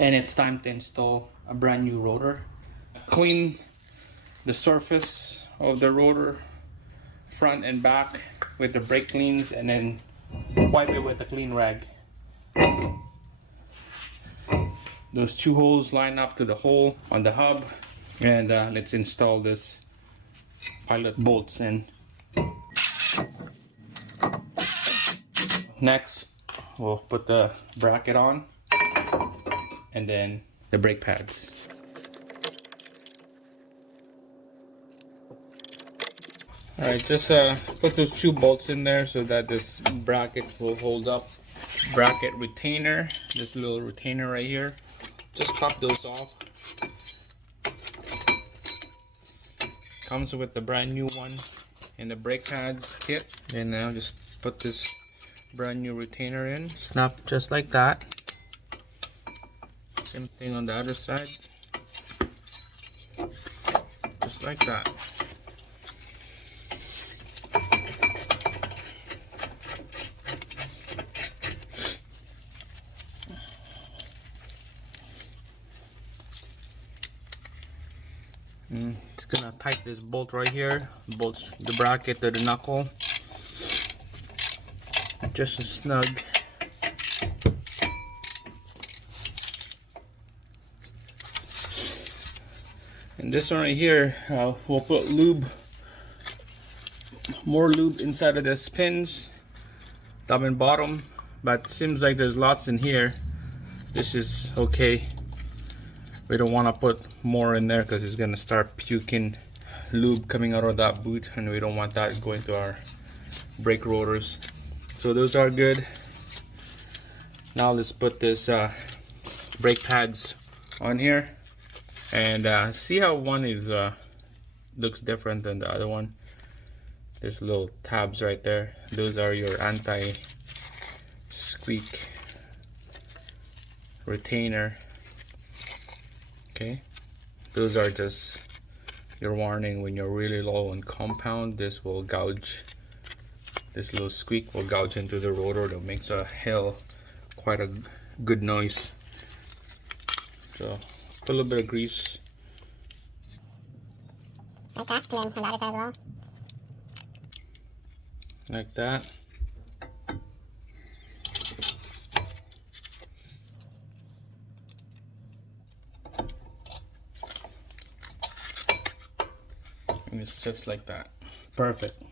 and it's time to install a brand new rotor. Clean the surface of the rotor front and back with the brake cleans, and then wipe it with a clean rag. Those two holes line up to the hole on the hub, and let's install this pilot bolts in. Next, we'll put the bracket on, and then the brake pads. Alright, just put those two bolts in there so that this bracket will hold up. Bracket retainer, this little retainer right here, just pop those off. Comes with the brand new one in the brake pads kit. And now just put this brand new retainer in, snap just like that. Same thing on the other side, just like that. It's gonna tighten this bolt right here, bolts the bracket to the knuckle, just a snug. And this one right here, we'll put lube, more lube inside of the pins, top and bottom, but seems like there's lots in here. This is okay. We don't want to put more in there because it's gonna start puking lube coming out of that boot, and we don't want that going to our brake rotors. So those are good. Now let's put this brake pads on here, and see how one is looks different than the other one. There's little tabs right there. Those are your anti-squeak retainer. Okay, those are just your warning when you're really low on compound. This will gouge, this little squeak will gouge into the rotor. That makes a quite a good noise. So put a little bit of grease like that, and then on the other side as well, like that. And it sits like that. Perfect.